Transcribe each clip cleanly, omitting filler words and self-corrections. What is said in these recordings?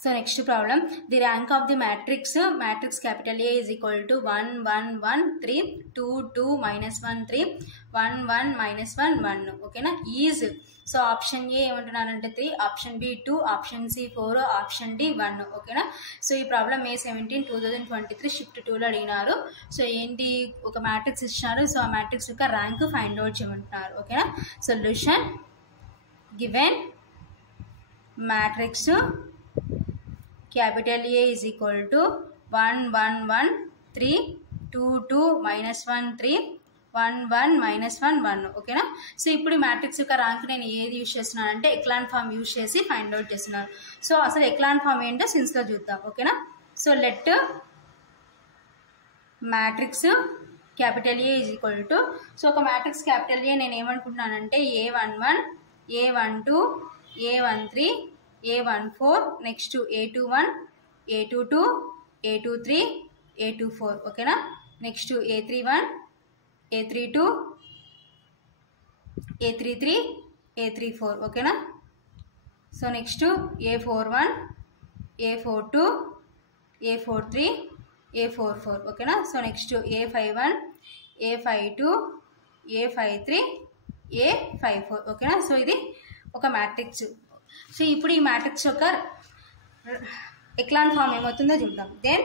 So next problem, the rank of the matrix capital A is equal to 1 1 1 3 2 2 minus 1 3 1 1 minus 1 1. Okay na, is so option A ఏమంటున్నానంటే 3, option B 2, option C 4, option D 1. ఓకేనా. So ఈ problem May 17 2023 shift 2లో అడిగినారు. So ఏంటి, ఒక matrix ఇచ్చినారు. So ఆ matrix యొక్క ర్యాంక్ ఫైండ్ అవుట్ చేయమంటున్నారు. ఓకేనా. Solution given matrix capital A is equal to 1 1 1 3 2 2 minus 1 3 1 1 minus 1 1. ఓకేనా. సో ఇప్పుడు ఈ మ్యాట్రిక్స్ యొక్క ర్యాంక్ నేను ఏది యూజ్ చేస్తున్నాను అంటే ఎక్లాన్ ఫామ్ యూజ్ చేసి ఫైండ్ అవుట్ చేస్తున్నాను. సో అసలు ఎక్లాన్ ఫామ్ ఏంటో సిన్స్లో చూద్దాం. ఓకేనా. So let matrix capital A is equal to, so ఒక మ్యాట్రిక్స్ క్యాపిటల్ ఏ నేను ఏమనుకుంటున్నానంటే A11 A12 A13 A14, next A21 A22 A23 A24. ఓకేనా. Next A31 A32 A33 A34. ఓకేనా. So next A41 A42 A43 A44. ఓకేనా. So next A51 A52 A53 A54. ఓకేనా. So ఇది ఒక matrix. So ఇప్పుడు ఈ matrix యొక్క ఎక్లాన్ ఫామ్ ఏమవుతుందో చూద్దాం. Then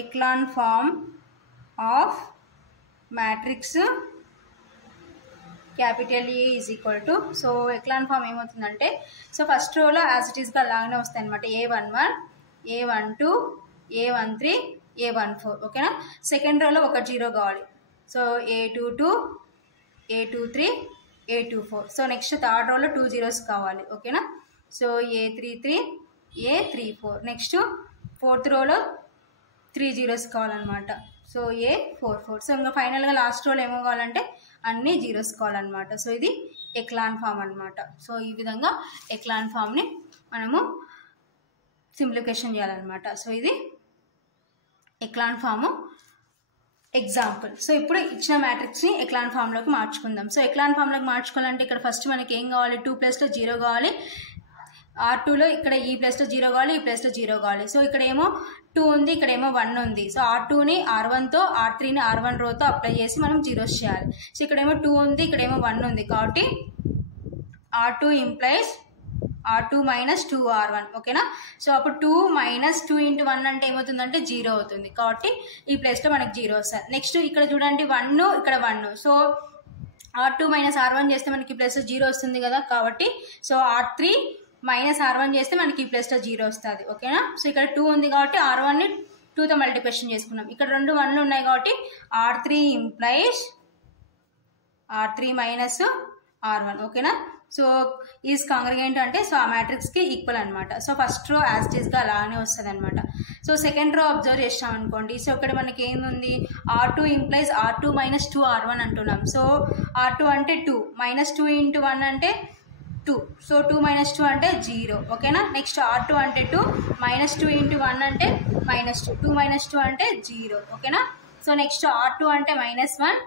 echelon form of matrix capital A is equal to, so echelon form ఏమవుతుందంటే, సో ఫస్ట్ రోలో యాజ్ ఇట్ ఈస్గా అలాగనే వస్తాయి అనమాట. A11 A12 A13 A14. ఓకేనా. సెకండ్ రోలో ఒక 0 కావాలి. So A22 A23 A24. So next third రోలో 2 zeros కావాలి. ఓకేనా. So A33 A34. Next fourth రోలో 3 zeros కావాలన్నమాట. So A44. సో ఇంకా ఫైనల్గా లాస్ట్ రోలో ఏమో కావాలంటే అన్ని జీరోస్ కావాలన్నమాట. సో ఇది ఎక్లాన్ ఫామ్ అనమాట. సో ఈ విధంగా ఎక్లాన్ ఫామ్ని మనము సింప్లిఫికేషన్ చేయాలన్నమాట. సో ఇది ఎక్లాన్ ఫాము ఎగ్జాంపుల్. సో ఇప్పుడు ఇచ్చిన మ్యాట్రిక్స్ని ఎక్లాన్ ఫామ్లోకి మార్చుకుందాం. సో ఎక్లాన్ ఫామ్లోకి మార్చుకోవాలంటే ఇక్కడ ఫస్ట్ మనకి ఏం కావాలి, 2 ప్లేస్లో 0 కావాలి. R2లో ఇక్కడ ఈ ప్లేస్లో 0 కావాలి, ఈ ప్లేస్లో 0 కావాలి. సో ఇక్కడ ఏమో 2 ఉంది, ఇక్కడ ఏమో 1 ఉంది. సో R2ని R1తో R3ని R1 రోతో అప్లై చేసి మనం జీరోస్ చేయాలి. సో ఇక్కడేమో 2 ఉంది, ఇక్కడేమో 1 ఉంది. కాబట్టి R2 implies R2 minus 2R1. ఓకేనా. సో అప్పుడు 2 మైనస్ 2 ఇంటూ 1 అంటే ఏమవుతుందంటే 0 అవుతుంది. కాబట్టి ఈ ప్లేస్లో మనకి 0 వస్తుంది. నెక్స్ట్ ఇక్కడ చూడండి 1 ఇక్కడ 1. సో R2 మైనస్ R1 చేస్తే మనకి ఈ ప్లేస్లో 0 వస్తుంది కదా. కాబట్టి సో R3 మైనస్ R1 చేస్తే మనకి ఈ ప్లేస్లో 0 వస్తుంది. ఓకేనా. సో ఇక్కడ 2 ఉంది కాబట్టి R1ని 2తో మల్టిప్లికేషన్ చేసుకున్నాం. ఇక్కడ 2 1లు ఉన్నాయి కాబట్టి R3 implies R3 minus R1. ఓకేనా. సో ఈజ్ కాంగ్రిగెంట్ అంటే సో ఆ మ్యాట్రిక్స్కి ఈక్వల్ అనమాట. So first row as it ఈస్గా అలానే వస్తుంది అనమాట. సో సెకండ్ రో అబ్జర్వ్ చేస్తాం అనుకోండి. సో ఇక్కడ మనకి ఏంది, R2 implies R2 minus 2R1 అంటున్నాం. సో R2 అంటే 2 మైనస్ 2 ఇంటూ 1 అంటే 2. సో 2 మైనస్ 2 అంటే 0. ఓకేనా. నెక్స్ట్ R2 అంటే 2 మైనస్ 2 ఇంటూ 1 అంటే మైనస్ 2. 2 మైనస్ 2 అంటే 0. ఓకేనా. సో నెక్స్ట్ R2 అంటే మైనస్ 1.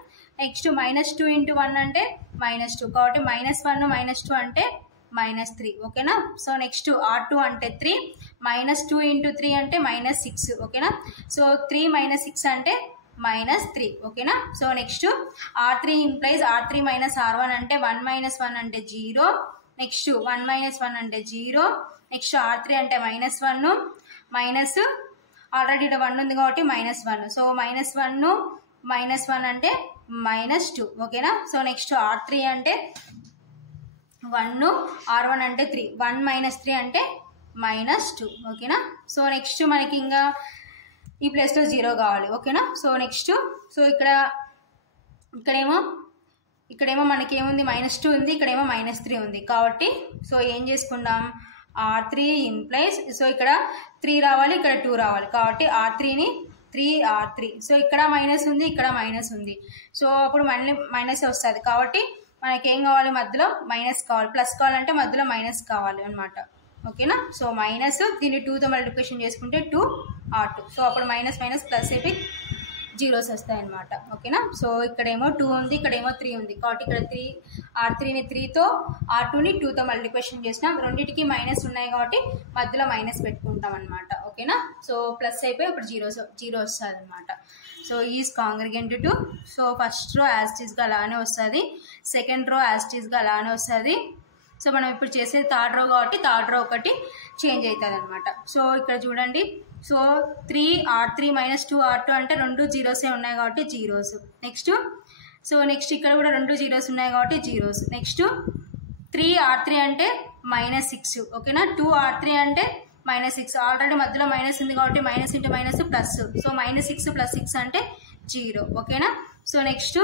నెక్స్ట్ మైనస్ 2 ఇంటూ 1 అంటే మైనస్ 2. కాబట్టి మైనస్ 1 మైనస్ 2 అంటే మైనస్ 3. ఓకేనా. సో నెక్స్ట్ R2 అంటే 3 మైనస్ 2 ఇంటూ 3 అంటే మైనస్ 6. ఓకేనా. సో 3 మైనస్ 6 అంటే మైనస్ 3. ఓకేనా. So next R3 implies R3 minus R1 అంటే 1 మైనస్ 1 అంటే 0. నెక్స్ట్ 1 మైనస్ 1 అంటే 0. నెక్స్ట్ R3 అంటే మైనస్ 1 మైనస్ ఆల్రెడీ ఇక్కడ 1 ఉంది కాబట్టి మైనస్ 1. సో మైనస్ 1 మైనస్ 1 అంటే మైనస్ 2. ఓకేనా. సో నెక్స్ట్ R3 అంటే 1 R1 అంటే 3. 1 మైనస్ 3 అంటే మైనస్ 2. ఓకేనా. సో నెక్స్ట్ మనకి ఇంకా ఈ ప్లేస్లో 0 కావాలి. ఓకేనా. సో నెక్స్ట్ సో ఇక్కడేమో మనకి ఏముంది, మైనస్ 2 ఉంది, ఇక్కడేమో మైనస్ 3 ఉంది. కాబట్టి సో ఏం చేసుకుందాం, R3 ఇంప్లైస్, సో ఇక్కడ 3 రావాలి, ఇక్కడ 2 రావాలి. కాబట్టి R3ని 3R3. సో ఇక్కడ మైనస్ ఉంది, ఇక్కడ మైనస్ ఉంది. సో అప్పుడు మళ్ళీ మైనస్ వస్తుంది. కాబట్టి మనకి ఏం కావాలి, మధ్యలో మైనస్ కావాలి. ప్లస్ కావాలంటే మధ్యలో మైనస్ కావాలి అనమాట. ఓకేనా. సో మైనస్ దీన్ని 2తో మల్టిప్లికేషన్ చేసుకుంటే 2R2. సో అప్పుడు మైనస్ మైనస్ ప్లస్ అయిపోయి జీరోస్ వస్తాయి అన్నమాట. ఓకేనా. సో ఇక్కడేమో 2 ఉంది, ఇక్కడేమో 3 ఉంది కాబట్టి ఇక్కడ R3ని 3తో R2ని 2తో మల్టిప్లికేషన్ చేసినాం. రెండింటికి మైనస్ ఉన్నాయి కాబట్టి మధ్యలో మైనస్ పెట్టుకుంటాం అనమాట. ఓకేనా. సో ప్లస్ అయిపోయి ఇప్పుడు జీరో వస్తుంది అనమాట. So is congruent to, so first row as it ఈస్గా అలానే వస్తుంది, సెకండ్ రో యాజ్ ఇట్ ఈస్గా అలానే వస్తుంది. సో మనం ఇప్పుడు చేసేది థర్డ్ రో కాబట్టి థర్డ్ రో ఒకటి చేంజ్ అవుతుంది అనమాట. సో ఇక్కడ చూడండి, సో 3R3 - 2R2 అంటే 2 జీరోసే ఉన్నాయి కాబట్టి జీరోస్. నెక్స్ట్ ఇక్కడ కూడా 2 జీరోస్ ఉన్నాయి కాబట్టి జీరోస్. నెక్స్ట్ 3R3 అంటే -6. ఓకేనా. 2R3 అంటే -6. ఆల్రెడీ మధ్యలో మైనస్ ఉంది కాబట్టి minus into minus plus. So -6 + 6 అంటే 0. ఓకేనా. సో నెక్స్ట్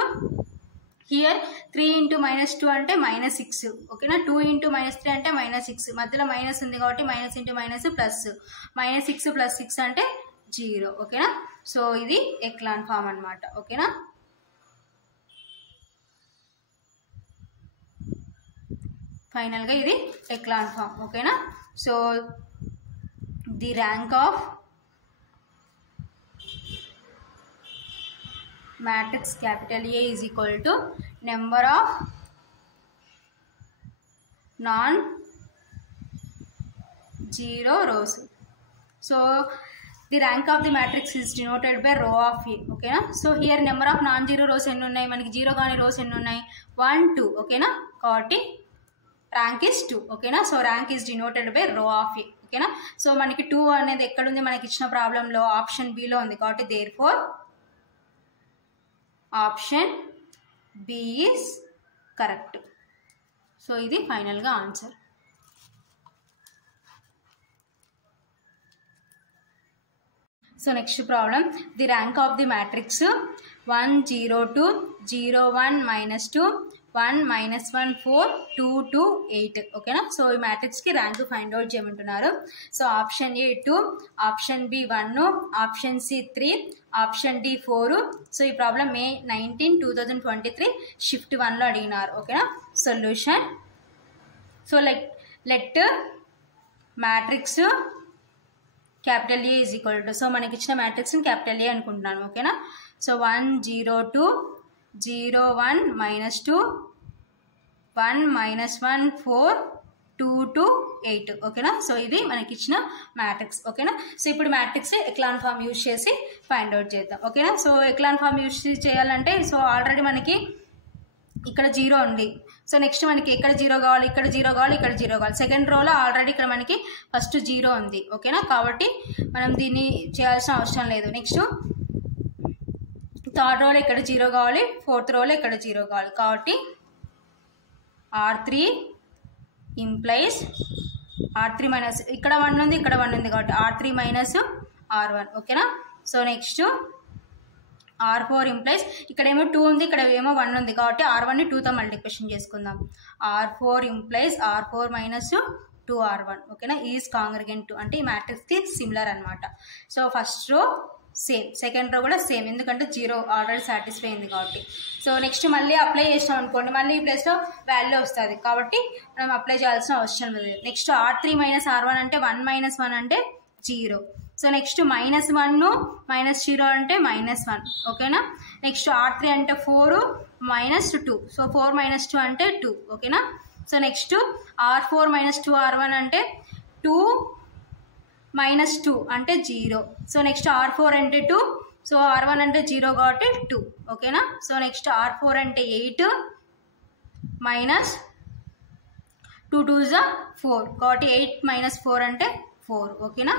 హియర్ 3 × -2 అంటే -6. ఓకేనా. 2 × -3 అంటే -6. మధ్యలో మైనస్ ఉంది కాబట్టి మైనస్ ఇంటూ మైనస్ ప్లస్. -6 + 6 అంటే 0. ఓకేనా. సో ఇది ఎక్లాన్ ఫామ్ అనమాట. ఓకేనా. ఫైనల్గా ఇది ఎక్లాన్ ఫామ్. ఓకేనా. So the rank of matrix capital A is equal to number of non-zero rows. So the rank of the matrix is denoted by row of A. Okay na. So here number of non-zero rows ennu unnai, maniki zero gaani rows ennu unnai, 1 2. Okay na. Kabatti rank is 2. Okay na. So rank is denoted by row of A. Okay na. So maniki 2 అనేది ఎక్కడ ఉంది, మనకి ఇచ్చిన problem లో option B లో ఉంది కాబట్టి therefore option B is correct. So ఇది ఫైనల్గా answer. So next problem, the rank of the matrix 1 0 2 0 1 -2 1 -1 4 2 2 8. ఓకేనా. సో ఈ మ్యాట్రిక్స్కి ర్యాంక్ ఫైండ్ అవుట్ చేయమంటున్నారు. So option A 2, option B 1, option C 3, option D 4. So ఈ ప్రాబ్లం మే 19, 2023 షిఫ్ట్ 1లో అడిగినారు. ఓకేనా. Solution, so let matrix capital A is equal to, so మనకి ఇచ్చిన మ్యాట్రిక్స్ని క్యాపిటల్ ఏ అనుకుంటున్నాను. ఓకేనా. సో 1 0 2 0 1 -2 1 -1 4 2 2 8. ఓకేనా. సో ఇది మనకి ఇచ్చిన మ్యాట్రిక్స్. ఓకేనా. సో ఇప్పుడు మ్యాట్రిక్స్ ఎక్లాన్ ఫామ్ యూజ్ చేసి ఫైండ్ అవుట్ చేద్దాం. ఓకేనా. సో ఎక్లాన్ ఫామ్ యూజ్ చేయాలంటే, సో ఆల్రెడీ మనకి ఇక్కడ 0 ఉంది. సో నెక్స్ట్ మనకి ఎక్కడ 0 కావాలి, ఇక్కడ 0 కావాలి, ఇక్కడ 0 కావాలి. సెకండ్ రోలో ఆల్రెడీ ఇక్కడ మనకి ఫస్ట్ 0 ఉంది. ఓకేనా. కాబట్టి మనం దీన్ని చేయాల్సిన అవసరం లేదు. నెక్స్ట్ థర్డ్ రోలో ఇక్కడ 0 కావాలి, ఫోర్త్ రోలో ఇక్కడ 0 కావాలి. కాబట్టి R3 ఇంప్లైస్ R3 మైనస్, ఇక్కడ 1 ఉంది, ఇక్కడ 1 ఉంది కాబట్టి R3 - R1. ఓకేనా. సో నెక్స్ట్ R4 ఇంప్లైస్, ఇక్కడేమో 2 ఉంది, ఇక్కడ ఏమో 1 ఉంది కాబట్టి R1ని 2తో మల్టిప్లికేషన్ చేసుకుందాం. R4 implies R4 - 2R1. ఓకేనా. ఈజ్ కాంగ్రిగెంట్ టు అంటే ఈ మ్యాట్రిక్స్కి సిమిలర్ అనమాట. So first row same, second రో కూడా సేమ్, ఎందుకంటే 0 ఆల్రెడీ సాటిస్ఫై అయింది కాబట్టి. సో నెక్స్ట్ మళ్ళీ అప్లై చేసినాం అనుకోండి, మళ్ళీ ఈ ప్లేస్లో వాల్యూ వస్తుంది కాబట్టి మనం అప్లై చేయాల్సిన అవసరం లేదు. నెక్స్ట్ R3 - R1 అంటే 1 - 1 అంటే 0. సో నెక్స్ట్ -1 -0 అంటే -1. ఓకేనా. నెక్స్ట్ R3 అంటే 4 -2, సో 4 - 2 అంటే 2. ఓకేనా. సో నెక్స్ట్ R4 - 2R1 అంటే 2 -2 అంటే 0. సో నెక్స్ట్ R4 అంటే 2, సో R1 అంటే 0 కాబట్టి 2. ఓకేనా. సో నెక్స్ట్ R4 అంటే 8 -2 2 4 కాబట్టి 8 - 4 అంటే 4. ఓకేనా.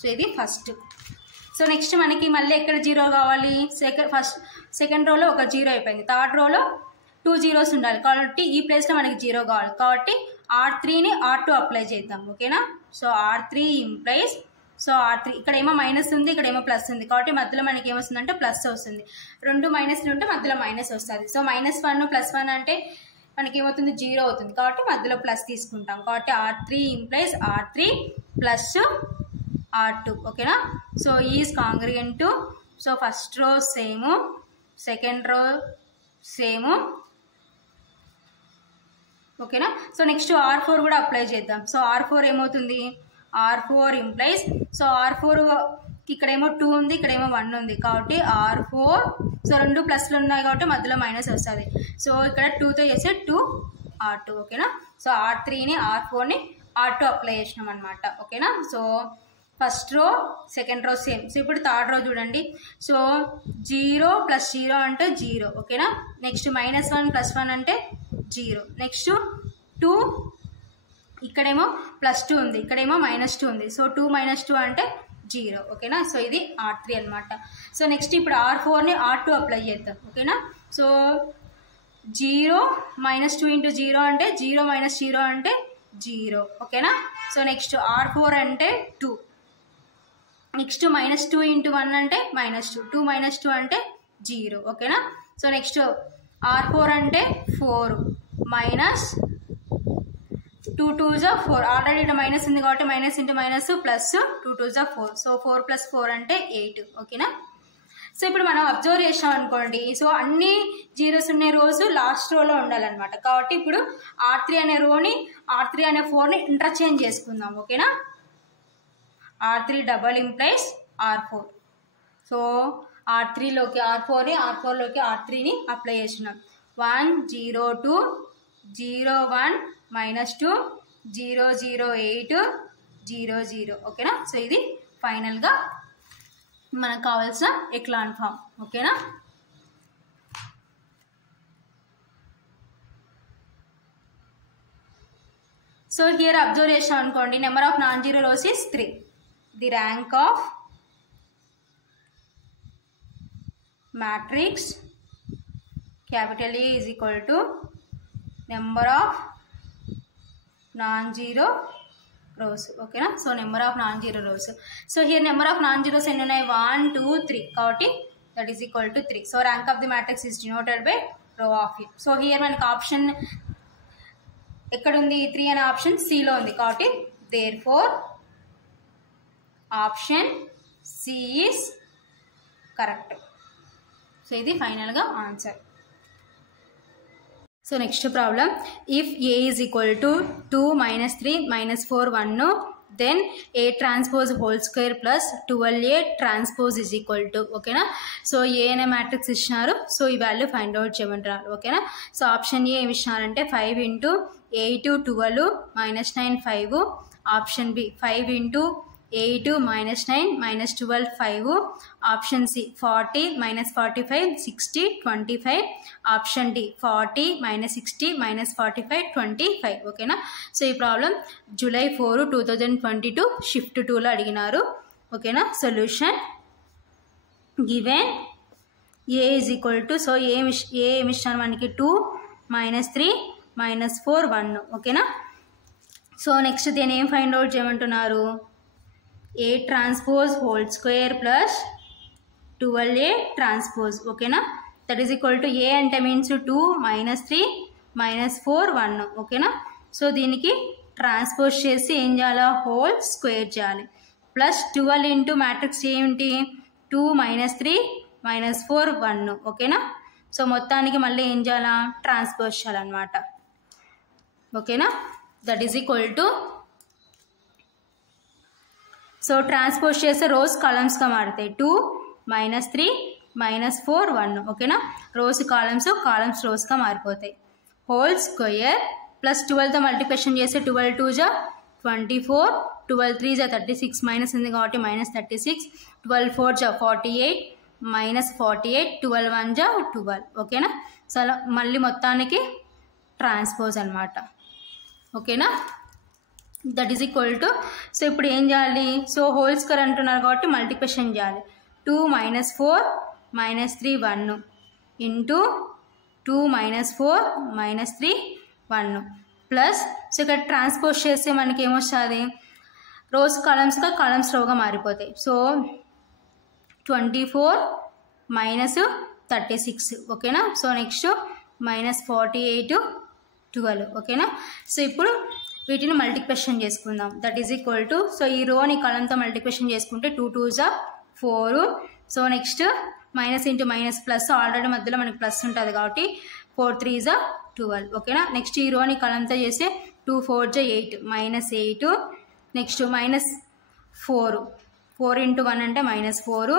సో ఇది ఫస్ట్. సో నెక్స్ట్ మనకి మళ్ళీ ఎక్కడ 0 కావాలి, సెకండ్ రోలో ఒక 0 అయిపోయింది, థర్డ్ రోలో 2 zeros ఉండాలి కాబట్టి ఈ ప్లేస్లో మనకి 0 కావాలి కాబట్టి R3ని R2 అప్లై చేద్దాం. ఓకేనా. So R3 implies, so R3 ఇక్కడ ఏమో మైనస్ ఉంది, ఇక్కడ ఏమో ప్లస్ ఉంది కాబట్టి మధ్యలో మనకి ఏమొస్తుందంటే ప్లస్ వస్తుంది. 2 మైనస్లు ఉంటే మధ్యలో మైనస్ వస్తుంది. సో -1 +1 అంటే మనకి ఏమవుతుంది, 0 అవుతుంది కాబట్టి మధ్యలో ప్లస్ తీసుకుంటాం కాబట్టి R3 ఇంప్లైస్ R3 + R2. ఓకేనా. So is congruent to, so first row same, second row same. ఓకేనా. సో నెక్స్ట్ R4 కూడా అప్లై చేద్దాం. సో R4 ఏమవుతుంది, R4 ఇంప్లైస్, సో R4 ఇక్కడేమో 2 ఉంది, ఇక్కడేమో 1 ఉంది కాబట్టి R4. సో 2 ప్లస్లు ఉన్నాయి కాబట్టి మధ్యలో మైనస్ వస్తుంది. సో ఇక్కడ 2తో చేస్తే 2R2. ఓకేనా. సో R3ని R4ని R2 అప్లై చేసినాం అనమాట. ఓకేనా. సో ఫస్ట్ రో సెకండ్ రో సేమ్. సో ఇప్పుడు థర్డ్ రో చూడండి. సో 0 + 0 అంటే 0. ఓకేనా. నెక్స్ట్ -1 + 1 అంటే 0. నెక్స్ట్ 2, ఇక్కడేమో +2 ఉంది, ఇక్కడేమో -2 ఉంది. సో 2 - 2 అంటే 0. ఓకేనా. సో ఇది R3 అనమాట. సో నెక్స్ట్ ఇప్పుడు R4ని R2 అప్లై చేద్దాం. ఓకేనా. సో 0 - 2 × 0 అంటే 0 - 0 అంటే 0. ఓకేనా. సో నెక్స్ట్ R4 అంటే 2. నెక్స్ట్ -2 × 1 అంటే -2. 2 - 2 అంటే 0. ఓకేనా. సో నెక్స్ట్ R4 అంటే 4 -2 2s 4. ఆల్రెడీ ఇక్కడ మైనస్ ఉంది కాబట్టి minus into minus plus 2 2s 4. So 4 + 4 అంటే 8. ఓకేనా. సో ఇప్పుడు మనం అబ్జర్వ్ చేసాం అనుకోండి. సో అన్ని జీరోస్ ఉన్న రోజు లాస్ట్ రోలో ఉండాలన్నమాట. కాబట్టి ఇప్పుడు R3 అనే రోని R3 అనే 4ని ఇంటర్చేంజ్ చేసుకుందాం. ఓకేనా. R3 double implies R4. So R3లోకి R4ని, R4లోకి R3ని అప్లై చేసినాం. 1 0 2 0 1 -2 0 0 8 0 0. ఓకేనా. సో ఇది ఫైనల్గా మనకు కావాల్సిన ఎక్లాన్ ఫామ్. ఓకేనా. సో హియర్ అబ్జర్వ్ చేసాం అనుకోండి. Number of non zero rows is 3. The rank of matrix capital E is equal to number of non zero rows. ఓకేనా. So number of non zero rows. So here number of non zeros ఎన్ని ఉన్నాయి? 1 2 3 కాబట్టి that is equal to 3. So rank of the matrix is denoted by row of it. So here మనకి option ఎక్కడుంది? 3 అనే option సిలో ఉంది కాబట్టి therefore option C is correct. So ఇది ఫైనల్గా answer. So next problem. If A is equal to 2 - 3 - 4 1 then A transpose whole square plus 12A transpose is equal to. ఓకేనా. So ఏ అనే మ్యాట్రిక్స్ ఇచ్చినారు. సో ఈ value find out చేయమంటారు. ఓకేనా. So option A ఏమి ఇచ్చినారంటే 5 × 8 12 -9 5. Option B 5 × 8 -9 -12 5. Option C 40 -45 60 25. Option D 40 -60 -45 25. ఓకేనా. So ఈ ప్రాబ్లం July 4 2022 షిఫ్ట్ 2లో అడిగినారు. ఓకేనా. Solution given A is equal to. So A ఇచ్చారు మనకి 2 -3 -4 1. ఓకేనా. సో నెక్స్ట్ దీని ఏం ఫైండ్ అవుట్ చేయమంటున్నారు? A transpose whole square plus 12A transpose. ఓకేనా. That is equal to A అంటే మీన్స్ 2 -3 -4 1. ఓకేనా. సో దీనికి ట్రాన్స్పోజ్ చేసి ఏం చేయాలి? హోల్ స్క్వేర్ చేయాలి. ప్లస్ 12 ఇంటూ మ్యాట్రిక్స్ ఏంటి? 2 -3 -4 1. ఓకేనా. సో మొత్తానికి మళ్ళీ ఏం చేయాలా? ట్రాన్స్పోజ్ చేయాలన్నమాట. ఓకేనా. That is equal to. So transpose చేస్తే రోస్ కాలమ్స్గా మారుతాయి. 2 -3 -4 1. ఓకేనా. రోస్ కాలమ్స్ రోస్గా మారిపోతాయి. హోల్ స్క్వేర్ ప్లస్ 12తో మల్టిప్లికేషన్ చేస్తే 12 2s 24 12 3s 36 మైనస్ ఉంది కాబట్టి -36 12 4s 48 -48 12 1s 12. ఓకేనా. సో అలా మళ్ళీ మొత్తానికి ట్రాన్స్పోజ్ అనమాట. ఓకేనా. That is equal to. So ఇప్పుడు ఏం చేయాలి? సో హోల్ స్క్వేర్ అంటున్నారు కాబట్టి మల్టిప్లికేషన్ చేయాలి. 2 -4 -3 1 ఇంటూ 2 -4 -3 1 ప్లస్. సో ఇక్కడ ట్రాన్స్పోజ్ చేస్తే మనకి ఏమొస్తుంది? రోస్ కాలమ్స్గా కాలమ్స్ రోగా మారిపోతాయి. సో 24 -36. ఓకేనా. So next -48 12. ఓకేనా. సో ఇప్పుడు వీటిని మల్టిప్లికేషన్ చేసుకుందాం. That is equal to. So ఈ రోని కాలంతో మల్టిప్లికేషన్ చేసుకుంటే 2 2s 4. So next minus into minus plus. Already మధ్యలో మనకి ప్లస్ ఉంటుంది కాబట్టి 4 3s 12. ఓకేనా. నెక్స్ట్ ఈ రోని కాలంతో చేస్తే 2 4s 8 -8. నెక్స్ట్ -4 4 into 1 అంటే -4.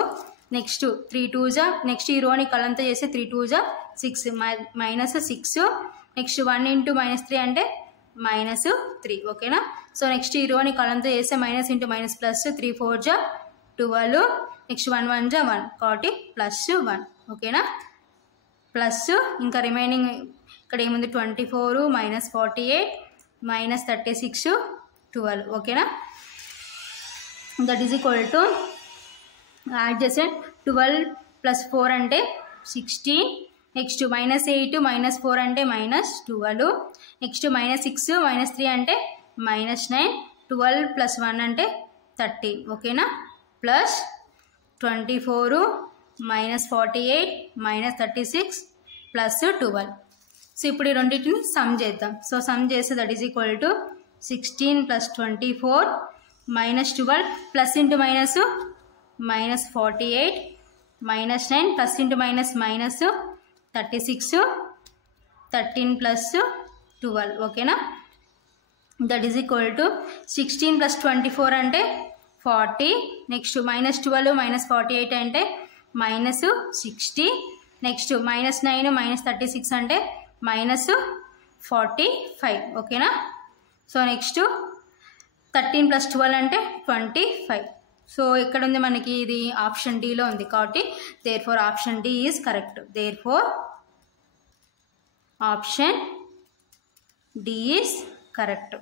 నెక్స్ట్ 3 2 జా, నెక్స్ట్ ఈ రోని కలంతా చేస్తే 3 2 జా 6 -6. నెక్స్ట్ 1 into -3 అంటే -3. ఓకేనా. సో నెక్స్ట్ ఈ రోని కలంతా చేస్తే మైనస్ ఇంటూ మైనస్ ప్లస్ 3 4 జా 12. నెక్స్ట్ 1 1 జా 1 కాబట్టి +1. ఓకేనా. ప్లస్ ఇంకా రిమైనింగ్ ఇక్కడ ఏముంది 24 -48 -36 12. ఓకేనా. That is equal to add చేసే 12 + 4 అంటే 16. నెక్స్ట్ -8 -4 అంటే -12. నెక్స్ట్ -6 -3 అంటే -9. 12 + 1 అంటే 30. ఓకేనా. ప్లస్ 24 -48 -36 +12. సో ఇప్పుడు ఈ రెండింటిని సమ్ చేద్దాం. సో సమ్ చేస్తే that is equal to 16 + 24 -12 plus into minus -48 -9 plus into minus -36 13 + 12. ఓకేనా. దట్ ఈజ్ ఈక్వల్ టు 16 + 24 అంటే 40. నెక్స్ట్ -12 -48 అంటే -60. నెక్స్ట్ -9 -36 అంటే -45. ఓకేనా. సో నెక్స్ట్ 13 + 12 అంటే 25. సో ఇక్కడ ఉంది మనకి ఇది ఆప్షన్ డిలో ఉంది కాబట్టి therefore option D is correct. Therefore option D is correct.